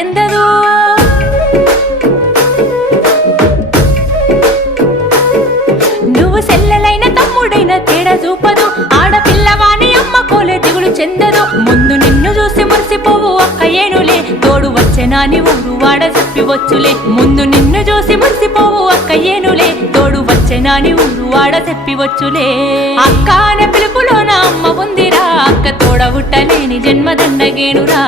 చెందదు. నువ్వు సెల్లెలైన తమ్ముడైన తేడా చూపదు. ఆడపిల్లవాని అమ్మ కోలే దిగులు చెందదు. ముందు నిన్ను చూసి మురిసిపోవు అక్క ఏనులే, తోడు వచ్చెనాని ఊరు వాడ చెప్పివచ్చులే. ముందు నిన్ను చూసి మురిసిపోవు అక్క ఏనులే, తోడు వచ్చెనాని ఊరు వాడ చెప్పివచ్చులే. అక్క అనే పిలుపులో నా అమ్మ ఉందిరా, అక్క తోడ ఉట్టలేని జన్మదండగేనురా.